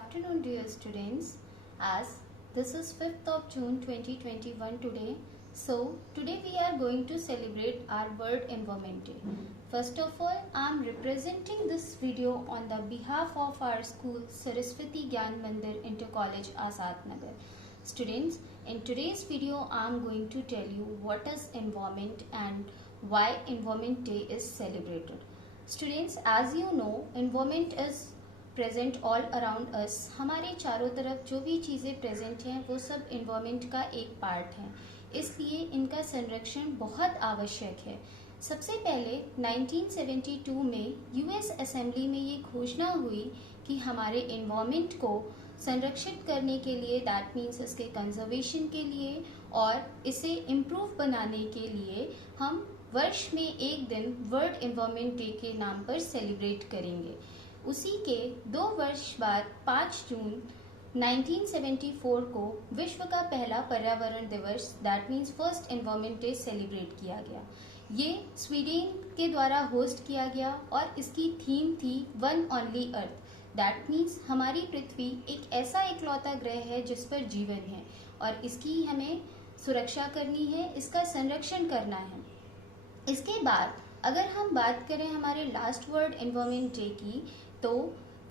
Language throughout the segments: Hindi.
afternoon, dear students. As this is 5th of June 2021 today. So, today we are going to celebrate our World Environment Day. First of all, I am representing this video on the behalf of our school Saraswati Gyan Mandir Inter College Azad Nagar. Students, in today's video I am going to tell you what is environment and why Environment Day is celebrated. Students, as you know, environment is present all around us. हमारे चारों तरफ जो भी चीज़ें प्रेजेंट हैं वो सब इन्वायरमेंट का एक पार्ट है, इसलिए इनका संरक्षण बहुत आवश्यक है. सबसे पहले 1972 में यूएस असेंबली में ये घोषणा हुई कि हमारे इन्वायरमेंट को संरक्षित करने के लिए, दैट मीन्स इसके कंजर्वेशन के लिए और इसे इम्प्रूव बनाने के लिए हम वर्ष में एक दिन वर्ल्ड इन्वायरमेंट डे के नाम पर सेलिब्रेट करेंगे. उसी के 2 वर्ष बाद 5 जून 1974 को विश्व का पहला पर्यावरण दिवस, that means first environment day celebrate किया गया. ये स्वीडन के द्वारा होस्ट किया गया और इसकी थीम थी one only earth. That means हमारी पृथ्वी एक ऐसा इकलौता ग्रह है जिस पर जीवन है और इसकी हमें सुरक्षा करनी है, इसका संरक्षण करना है. इसके बाद अगर हम बात करें हमारे लास्ट वर्ल्ड एनवायरनमेंट डे की, तो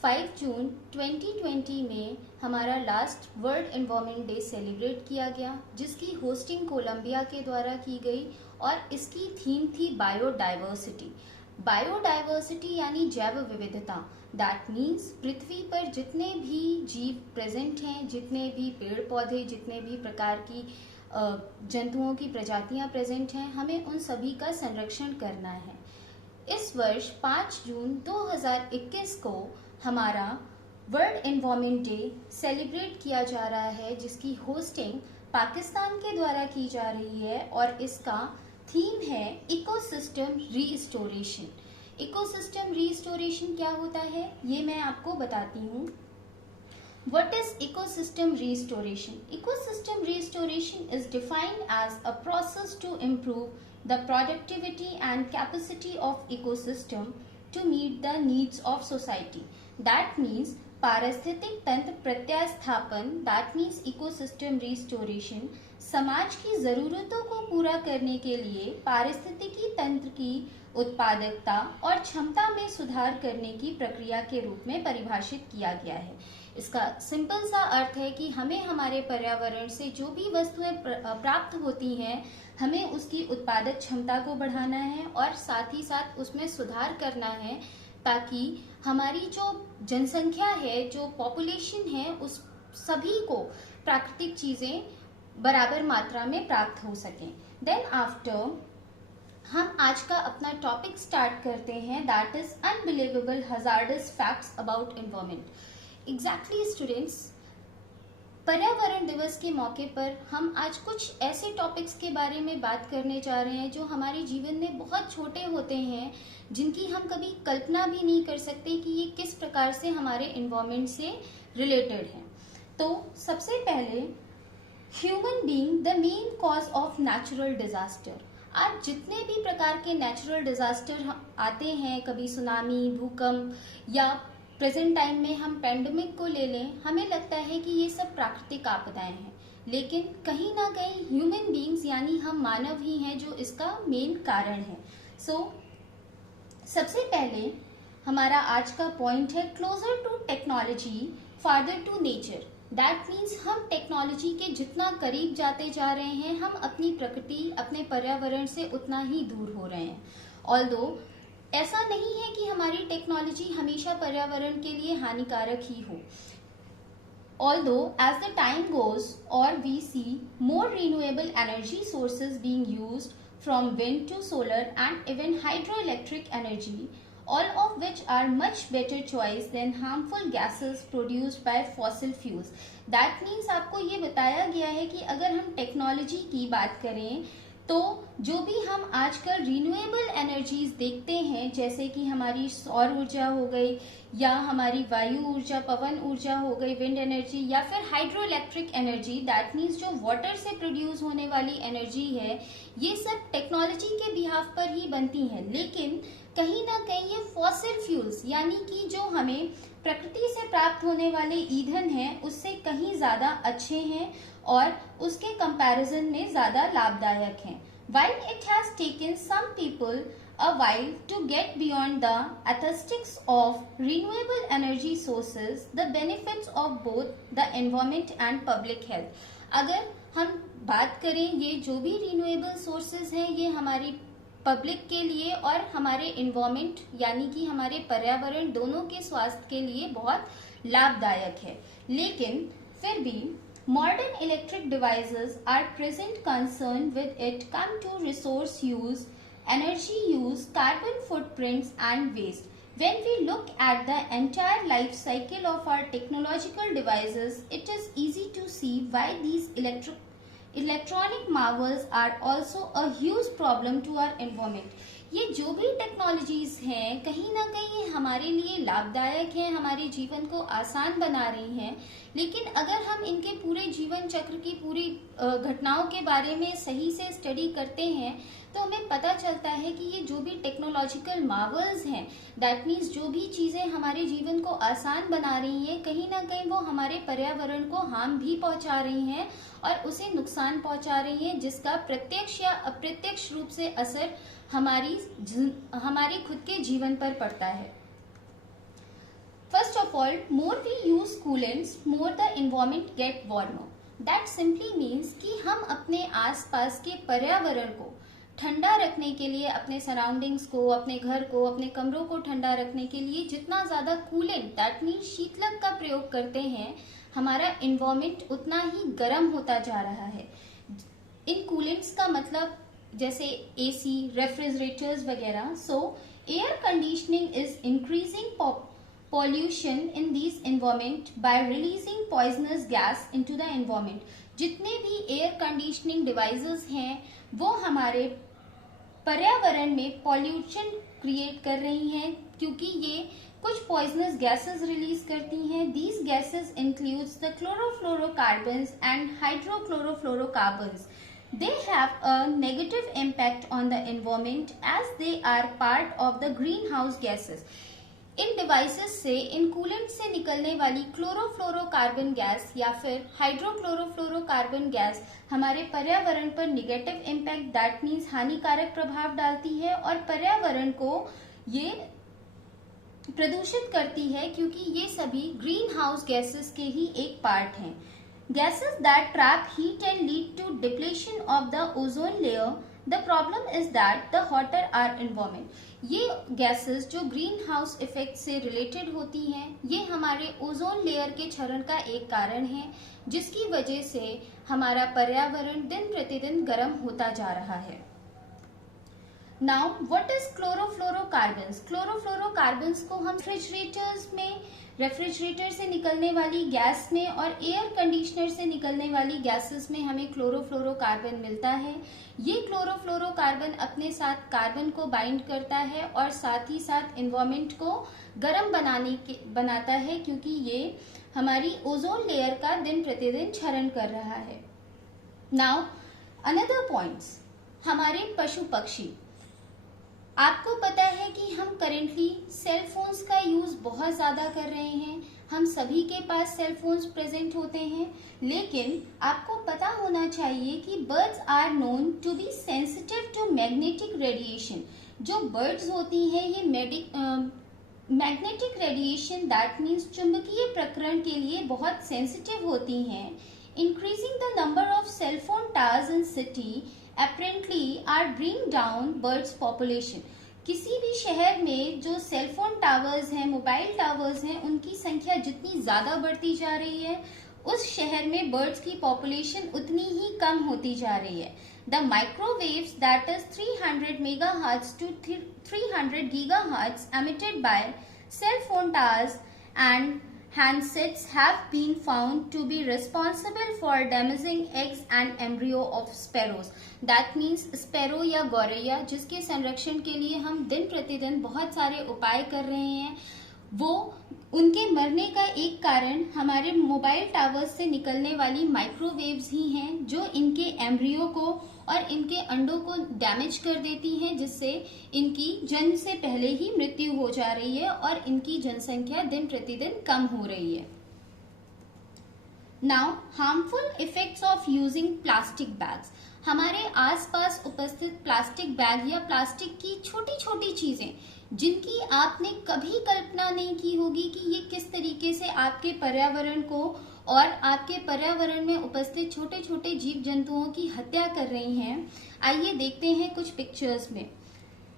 5 जून 2020 में हमारा last world environment day celebrate किया गया, जिसकी होस्टिंग कोलंबिया के द्वारा की गई और इसकी थीम थी बायोडाइवर्सिटी. बायोडाइवर्सिटी यानी जैव विविधता. दैट मीन्स पृथ्वी पर जितने भी जीव प्रेजेंट हैं, जितने भी पेड़ पौधे, जितने भी प्रकार की जंतुओं की प्रजातियां प्रेजेंट हैं, हमें उन सभी का संरक्षण करना है. इस वर्ष 5 जून 2021 को हमारा वर्ल्ड एनवायरनमेंट डे सेलिब्रेट किया जा रहा है, जिसकी होस्टिंग पाकिस्तान के द्वारा की जा रही है और इसका थीम है इकोसिस्टम रीस्टोरेशन. इकोसिस्टम रीस्टोरेशन क्या होता है ये मैं आपको बताती हूँ. What is ecosystem restoration? Ecosystem restoration is defined as a process to improve the productivity and capacity of ecosystem to meet the needs of society. That means पारिस्थितिक तंत्र प्रत्यास्थापन, that means ecosystem restoration, समाज की जरूरतों को पूरा करने के लिए पारिस्थितिकी तंत्र की उत्पादकता और क्षमता में सुधार करने की प्रक्रिया के रूप में परिभाषित किया गया है. इसका सिंपल सा अर्थ है कि हमें हमारे पर्यावरण से जो भी वस्तुएं प्राप्त होती हैं, हमें उसकी उत्पादक क्षमता को बढ़ाना है और साथ ही साथ उसमें सुधार करना है, ताकि हमारी जो जनसंख्या है, जो पॉपुलेशन है, उस सभी को प्राकृतिक चीजें बराबर मात्रा में प्राप्त हो सकें. देन आफ्टर हम आज का अपना टॉपिक स्टार्ट करते हैं, that is unbelievable hazardous facts about environment. Exactly students, पर्यावरण दिवस के मौके पर हम आज कुछ ऐसे टॉपिक्स के बारे में बात करने जा रहे हैं जो हमारे जीवन में बहुत छोटे होते हैं, जिनकी हम कभी कल्पना भी नहीं कर सकते कि ये किस प्रकार से हमारे एनवायरनमेंट से रिलेटेड है. तो सबसे पहले, human being the main cause of natural disaster. आज जितने भी प्रकार के नेचुरल डिजास्टर आते हैं, कभी सुनामी, भूकंप या प्रेजेंट टाइम में हम पैंडेमिक को ले लें, हमें लगता है कि ये सब प्राकृतिक आपदाएं हैं, लेकिन कहीं ना कहीं ह्यूमन बीइंग्स यानी हम मानव ही हैं जो इसका मेन कारण है. सबसे पहले हमारा आज का पॉइंट है closer to technology farther to nature. That means हम टेक्नोलॉजी के जितना करीब जाते जा रहे हैं, हम अपनी प्रकृति, अपने पर्यावरण से उतना ही दूर हो रहे हैं. ऑल्दो ऐसा नहीं है कि हमारी टेक्नोलॉजी हमेशा पर्यावरण के लिए हानिकारक ही हो. Although as the time goes or we see more renewable energy sources being used from wind to solar and even hydroelectric energy, all of which are much better choice than harmful gases produced by fossil fuels. That means आपको ये बताया गया है कि अगर हम टेक्नोलॉजी की बात करें तो जो भी हम आजकल रिन्यूएबल एनर्जीज देखते हैं, जैसे कि हमारी सौर ऊर्जा हो गई या हमारी वायु ऊर्जा, पवन ऊर्जा हो गई, विंड एनर्जी, या फिर हाइड्रोइलेक्ट्रिक एनर्जी, दैट मीन्स जो वाटर से प्रोड्यूस होने वाली एनर्जी है, ये सब टेक्नोलॉजी के बिहाफ पर ही बनती हैं. लेकिन कहीं ना कहीं ये फॉसिल फ्यूल्स यानी कि जो हमें प्रकृति से प्राप्त होने वाले ईंधन हैं उससे कहीं ज्यादा अच्छे हैं और उसके कंपैरिजन में ज्यादा लाभदायक हैं. While it has taken some people a while to get beyond the aesthetics of renewable energy sources, the benefits of both the environment and public health. अगर हम बात करें ये जो भी रिन्यूएबल सोर्सेज हैं ये हमारी पब्लिक के लिए और हमारे इन्वायरमेंट यानी कि हमारे पर्यावरण दोनों के स्वास्थ्य के लिए बहुत लाभदायक है. लेकिन फिर भी modern electric devices are present concern with it come to resource use, energy use, carbon footprints and waste. When we look at the entire life cycle of our technological devices, it is easy to see why these electronic marvels are also a huge problem to our environment. ये जो भी टेक्नोलॉजीज हैं कहीं ना कहीं हमारे लिए लाभदायक हैं, हमारे जीवन को आसान बना रही हैं. लेकिन अगर हम इनके पूरे जीवन चक्र की पूरी घटनाओं के बारे में सही से स्टडी करते हैं तो हमें पता चलता है कि ये जो भी टेक्नोलॉजिकल मार्वल्स हैं, दैट मीन्स जो भी चीजें हमारे जीवन को आसान बना रही हैं कहीं ना कहीं वो हमारे पर्यावरण को हार्म भी पहुंचा रही हैं और उसे नुकसान पहुंचा रही हैं, जिसका प्रत्यक्ष या अप्रत्यक्ष रूप से असर हमारी खुद के जीवन पर पड़ता है. First of all, more we use coolants, more the environment get warmer. That simply means कि हम अपने आसपास के पर्यावरण को ठंडा रखने के लिए, अपने सराउंडिंग्स को, अपने घर को, अपने कमरों को ठंडा रखने के लिए जितना ज्यादा कूलेंट दैट मीन्स शीतलक का प्रयोग करते हैं, हमारा एनवायरमेंट उतना ही गर्म होता जा रहा है. इन कूलेंट्स का मतलब जैसे एसी, रेफ्रिजरेटर्स वगैरह. सो air conditioning is increasing pollution in these environment by releasing poisonous gas into the environment. जितने भी एयर कंडीशनिंग डिवाइसेस हैं वो हमारे पर्यावरण में पॉल्यूशन क्रिएट कर रही हैं क्योंकि ये कुछ पॉइजनस गैसेस रिलीज करती हैं. These gases includes the chlorofluorocarbons and hydrochlorofluorocarbons. They have a negative impact on the environment as they are part of the greenhouse gases. In devices से, इन कूलेंट से निकलने वाली क्लोरोफ्लोरोकार्बन गैस या फिर हाइड्रोक्लोरोफ्लोरोकार्बन गैस हमारे पर्यावरण पर निगेटिव इम्पैक्ट दैट मीन्स हानिकारक प्रभाव डालती है और पर्यावरण को ये प्रदूषित करती है क्योंकि ये सभी ग्रीन हाउस गैसेस के ही एक पार्ट हैं. Gases that trap heat and lead to depletion of the ozone layer. The problem is that the hotter our environment. ये गैसेस जो ग्रीन हाउस इफेक्ट से रिलेटेड होती हैं ये हमारे ओजोन लेयर के क्षरण का एक कारण है जिसकी वजह से हमारा पर्यावरण दिन प्रतिदिन गर्म होता जा रहा है. Now, what is chlorofluorocarbons? Chlorofluorocarbons को हम रेफ्रिजरेटर से निकलने वाली गैस में और एयर कंडीशनर से निकलने वाली गैसेस में हमें क्लोरोफ्लोरोकार्बन मिलता है. ये क्लोरोफ्लोरोकार्बन अपने साथ कार्बन को बाइंड करता है और साथ ही साथ एनवायरनमेंट को गर्म बनाता है क्योंकि ये हमारी ओजोन लेयर का दिन प्रतिदिन क्षरण कर रहा है. नाउ अनदर पॉइंट्स, हमारे पशु पक्षी. आपको पता है कि हम करेंटली सेल फोन्स का यूज बहुत ज्यादा कर रहे हैं. हम सभी के पास सेल फोन्स प्रेजेंट होते हैं. लेकिन आपको पता होना चाहिए कि birds are known to be sensitive to magnetic radiation. जो बर्ड्स होती हैं ये मैग्नेटिक रेडिएशन दैट मीन्स चुंबकीय प्रकरण के लिए बहुत सेंसिटिव होती हैं. Increasing the number of cell phone towers in city apparently are bring down birds population. किसी भी शहर में जो सेलफोन टावर्स हैं, मोबाइल टावर्स हैं, उनकी संख्या जितनी ज्यादा बढ़ती जा रही है उस शहर में बर्ड्स की पॉपुलेशन उतनी ही कम होती जा रही है. The microwaves that is 300 megahertz to 300 gigahertz emitted by cell phone towers and handsets have been found to be responsible for damaging eggs and embryo of sparrows. That means sparrow या गौरैया जिसके संरक्षण के लिए हम दिन प्रतिदिन बहुत सारे उपाय कर रहे हैं वो उनके मरने का एक कारण हमारे मोबाइल टावर्स से निकलने वाली माइक्रोवेव्स ही हैं, जो इनके एम्ब्रियो को और इनके अंडों को डैमेज कर देती हैं, जिससे इनकी जन्म से पहले ही मृत्यु हो जा रही है और इनकी जनसंख्या दिन प्रतिदिन कम हो रही है। Now harmful effects of using plastic bags. हमारे आसपास उपस्थित प्लास्टिक बैग या प्लास्टिक की छोटी छोटी चीजें जिनकी आपने कभी कल्पना नहीं की होगी कि ये किस तरीके से आपके पर्यावरण को और आपके पर्यावरण में उपस्थित छोटे छोटे जीव जंतुओं की हत्या कर रही हैं। आइए देखते हैं कुछ पिक्चर्स में।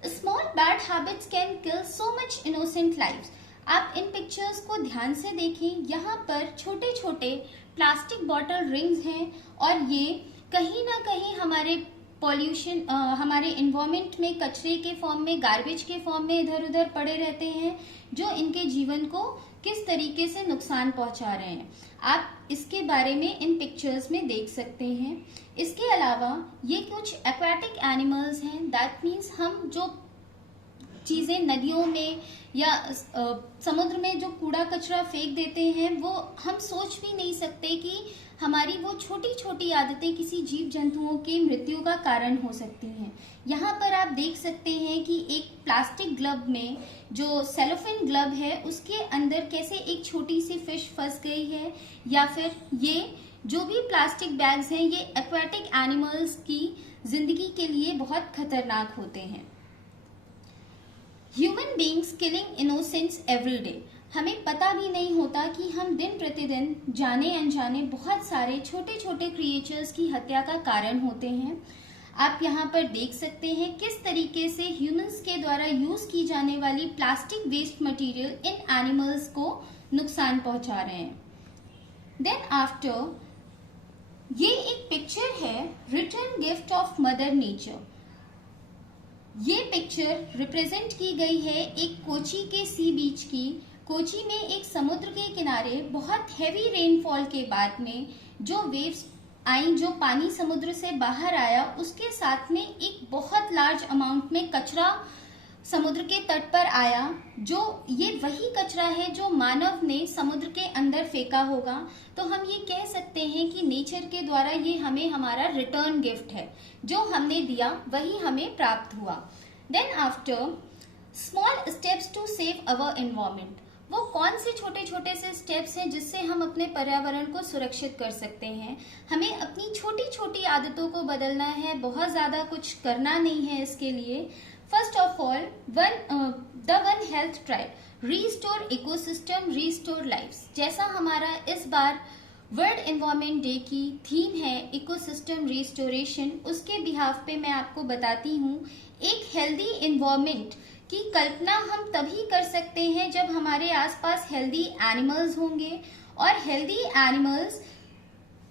Small bad habits can kill so much innocent lives. आप इन पिक्चर्स को ध्यान से देखें। यहाँ पर छोटे छोटे प्लास्टिक बॉटल रिंग्स हैं और ये कहीं ना कहीं हमारे पॉल्यूशन हमारे इन्वायरमेंट में कचरे के फॉर्म में, गार्बेज के फॉर्म में इधर उधर पड़े रहते हैं, जो इनके जीवन को किस तरीके से नुकसान पहुंचा रहे हैं। आप इसके बारे में इन पिक्चर्स में देख सकते हैं। इसके अलावा ये कुछ एक्वाटिक एनिमल्स हैं। दैट मीन्स हम जो चीजें नदियों में या समुद्र में जो कूड़ा कचरा फेंक देते हैं, वो हम सोच भी नहीं सकते कि हमारी वो छोटी छोटी आदतें किसी जीव जंतुओं की मृत्यु का कारण हो सकती हैं। यहाँ पर आप देख सकते हैं कि एक प्लास्टिक ग्लव में जो सेलोफेन ग्लव है, उसके अंदर कैसे एक छोटी सी फिश फंस गई है, या फिर ये जो भी प्लास्टिक बैग्स हैं, ये एक्वाटिक एनिमल्स की जिंदगी के लिए बहुत खतरनाक होते हैं। Human beings killing innocents every day. हमें पता भी नहीं होता कि हम दिन प्रतिदिन जाने अनजाने बहुत सारे छोटे छोटे क्रिएचर्स की हत्या का कारण होते हैं। आप यहाँ पर देख सकते हैं किस तरीके से ह्यूमंस के द्वारा यूज की जाने वाली plastic waste material in animals को नुकसान पहुंचा रहे हैं। देन आफ्टर, ये एक पिक्चर है return gift of mother nature. ये पिक्चर रिप्रेजेंट की गई है एक कोची के सी बीच की। कोची में एक समुद्र के किनारे बहुत हेवी रेनफॉल के बाद में जो वेव्स आई, जो पानी समुद्र से बाहर आया, उसके साथ में एक बहुत लार्ज अमाउंट में कचरा समुद्र के तट पर आया। जो ये वही कचरा है जो मानव ने समुद्र के अंदर फेंका होगा। तो हम ये कह सकते हैं कि नेचर के द्वारा ये हमें हमारा रिटर्न गिफ्ट है, जो हमने दिया वही हमें प्राप्त हुआ। Then after, small steps to save our environment. वो कौन से छोटे छोटे से स्टेप्स हैं जिससे हम अपने पर्यावरण को सुरक्षित कर सकते हैं। हमें अपनी छोटी छोटी आदतों को बदलना है, बहुत ज्यादा कुछ करना नहीं है इसके लिए। First of all, the one health tribe, restore ecosystem, restore lifes. जैसा हमारा इस बार वर्ल्ड एनवायरनमेंट डे की थीम है इकोसिस्टम रिस्टोरेशन, उसके बिहाफ पे मैं आपको बताती हूँ एक हेल्दी एनवायरनमेंट की कल्पना हम तभी कर सकते हैं जब हमारे आसपास हेल्दी एनिमल्स होंगे, और हेल्दी एनिमल्स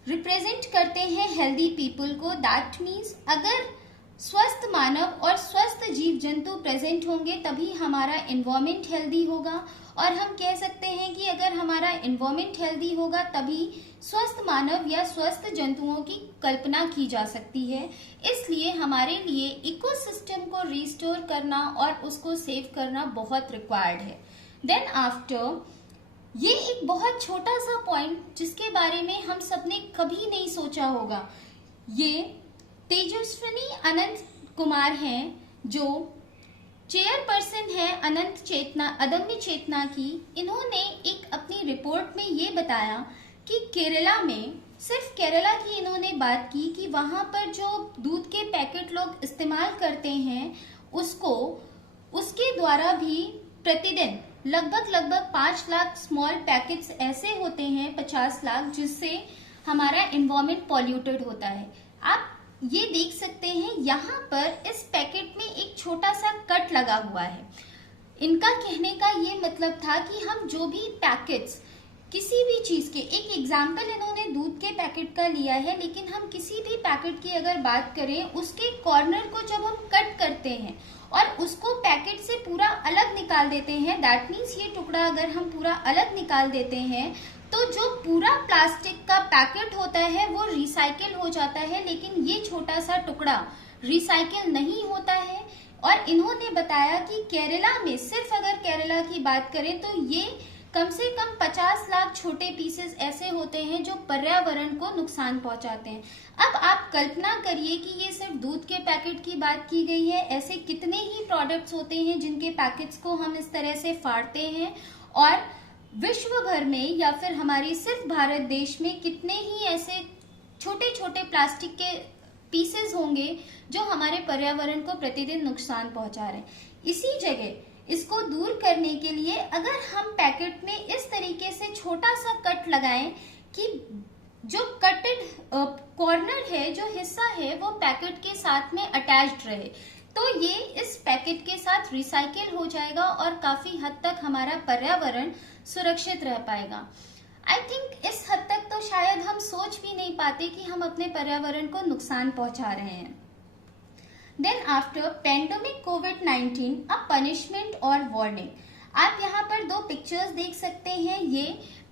रिप्रेजेंट करते हैं हेल्दी पीपल को। दैट मीन्स अगर स्वस्थ मानव और स्वस्थ जीव जंतु प्रेजेंट होंगे तभी हमारा एनवायरनमेंट हेल्दी होगा। और हम कह सकते हैं कि अगर हमारा एनवायरनमेंट हेल्दी होगा तभी स्वस्थ मानव या स्वस्थ जंतुओं की कल्पना की जा सकती है। इसलिए हमारे लिए इकोसिस्टम को रिस्टोर करना और उसको सेव करना बहुत रिक्वायर्ड है। देन आफ्टर, ये एक बहुत छोटा सा पॉइंट जिसके बारे में हम सबने कभी नहीं सोचा होगा। ये तेजस्विनी अनंत कुमार हैं, जो चेयरपर्सन है अदम्य चेतना की। इन्होंने एक अपनी रिपोर्ट में ये बताया कि केरला में, सिर्फ केरला की इन्होंने बात की कि वहां पर जो दूध के पैकेट लोग इस्तेमाल करते हैं उसके द्वारा भी प्रतिदिन लगभग 5 लाख स्मॉल पैकेट्स ऐसे होते हैं, 50 लाख, जिससे हमारा एनवायरनमेंट पॉल्यूटेड होता है। आप ये देख सकते हैं यहाँ पर इस पैकेट में एक छोटा सा कट लगा हुआ है। इनका कहने का ये मतलब था कि हम जो भी पैकेट्स किसी भी चीज के, एक एग्जाम्पल इन्होंने दूध के पैकेट का लिया है, लेकिन हम किसी भी पैकेट की अगर बात करें, उसके कॉर्नर को जब हम कट करते हैं और उसको पैकेट से पूरा अलग निकाल देते हैं, दैट मीन्स ये टुकड़ा अगर हम पूरा अलग निकाल देते हैं तो जो पूरा प्लास्टिक का पैकेट होता है वो रिसाइकिल हो जाता है, लेकिन ये छोटा सा टुकड़ा रिसाइकिल नहीं होता है। और इन्होंने बताया कि केरला में, सिर्फ अगर केरला की बात करें तो ये कम से कम 50 लाख छोटे पीसेस ऐसे होते हैं जो पर्यावरण को नुकसान पहुंचाते हैं। अब आप कल्पना करिए कि ये सिर्फ दूध के पैकेट की बात की गई है, ऐसे कितने ही प्रोडक्ट्स होते हैं जिनके पैकेट्स को हम इस तरह से फाड़ते हैं, और विश्व भर में या फिर हमारे सिर्फ भारत देश में कितने ही ऐसे छोटे छोटे प्लास्टिक के पीसेस होंगे जो हमारे पर्यावरण को प्रतिदिन नुकसान पहुंचा रहे हैं। इसी जगह इसको दूर करने के लिए अगर हम पैकेट में इस तरीके से छोटा सा कट लगाएं कि जो कटेड कॉर्नर है, जो हिस्सा है, वो पैकेट के साथ में अटैच्ड रहे, तो ये इस पैकेट के साथ रिसाइकिल हो जाएगा और काफी हद तक हमारा पर्यावरण सुरक्षित रह पाएगा। आई थिंक इस हद तक तो शायद हम सोच भी नहीं पाते कि हम अपने पर्यावरण को नुकसान पहुंचा रहे हैं। Then after pandemic COVID-19, a punishment or warning। आप यहाँ पर दो पिक्चर्स देख सकते हैं। ये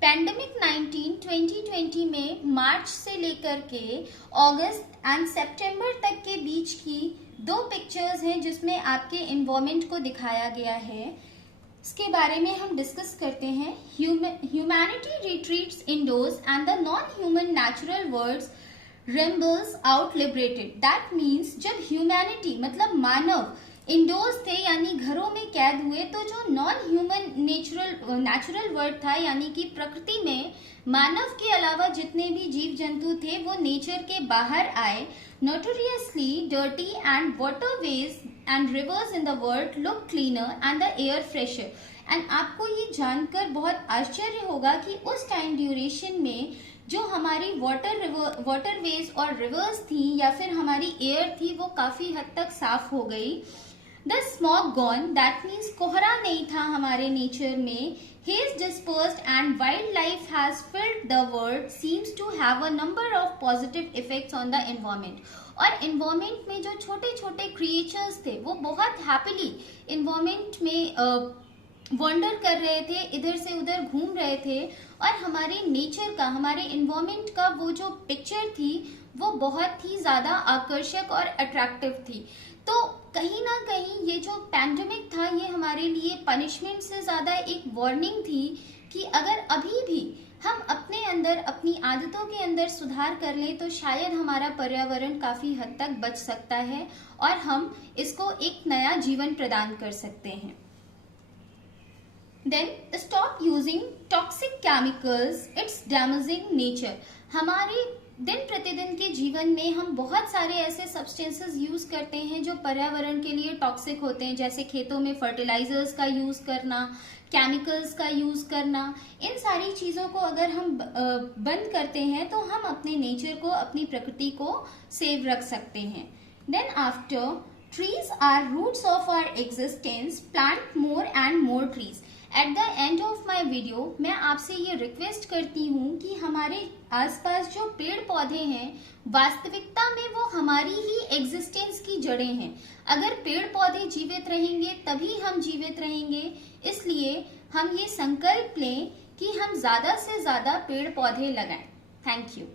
पैंडेमिक 19 2020 में मार्च से लेकर के अगस्त एंड सितंबर तक के बीच की दो पिक्चर्स हैं जिसमें आपके एनवायरनमेंट को दिखाया गया है। इसके बारे में हम डिस्कस करते हैं। Humanity retreats indoors and the non human natural worlds rambles out liberated. That means जब ह्यूमैनिटी मतलब मानव इंडोर्स थे यानी घरों में कैद हुए, तो जो नॉन ह्यूमन नेचुरल वर्ल्ड था यानी कि प्रकृति में मानव के अलावा जितने भी जीव जंतु थे वो नेचर के बाहर आए। Notoriously dirty and waterways and reverse in the world look cleaner and the air fresher. And आपको ये जानकर बहुत आश्चर्य होगा कि उस टाइम ड्यूरेशन में जो हमारी वाटरवेज और रिवर्स थी या फिर हमारी एयर थी वो काफी हद तक साफ हो गई। The smog gone, that means कोहरा नहीं था हमारे नेचर में। Has dispersed and wildlife has filled the world seems to have a number of positive effects on the environment. और एनवायरमेंट में जो छोटे छोटे क्रिएचर्स थे वो बहुत हैप्पीली एनवायरमेंट में वॉन्डर कर रहे थे, इधर से उधर घूम रहे थे, और हमारे नेचर का, हमारे एनवायरमेंट का वो जो पिक्चर थी वो बहुत ही ज्यादा आकर्षक और अट्रैक्टिव थी। तो कहीं ना कहीं ये जो पैंडेमिक था ये हमारे लिए पनिशमेंट से ज्यादा एक वार्निंग थी कि अगर अभी भी हम अपने अंदर, अपनी आदतों के अंदर सुधार कर लें तो शायद हमारा पर्यावरण काफी हद तक बच सकता है और हम इसको एक नया जीवन प्रदान कर सकते हैं। Then stop using toxic chemicals, it's damaging nature। हमारे दिन प्रतिदिन के जीवन में हम बहुत सारे ऐसे सब्सटेंसेस यूज करते हैं जो पर्यावरण के लिए टॉक्सिक होते हैं, जैसे खेतों में फर्टिलाइजर्स का यूज करना, केमिकल्स का यूज करना। इन सारी चीजों को अगर हम बंद करते हैं तो हम अपने नेचर को, अपनी प्रकृति को सेव रख सकते हैं। Then after, trees are roots of our existence, plant more and more trees। At the end of my video मैं आपसे ये रिक्वेस्ट करती हूँ कि हमारे आसपास जो पेड़ पौधे हैं वास्तविकता में वो हमारी ही एग्जिस्टेंस की जड़ें हैं। अगर पेड़ पौधे जीवित रहेंगे तभी हम जीवित रहेंगे, इसलिए हम ये संकल्प लें कि हम ज्यादा से ज्यादा पेड़ पौधे लगाएं। Thank you.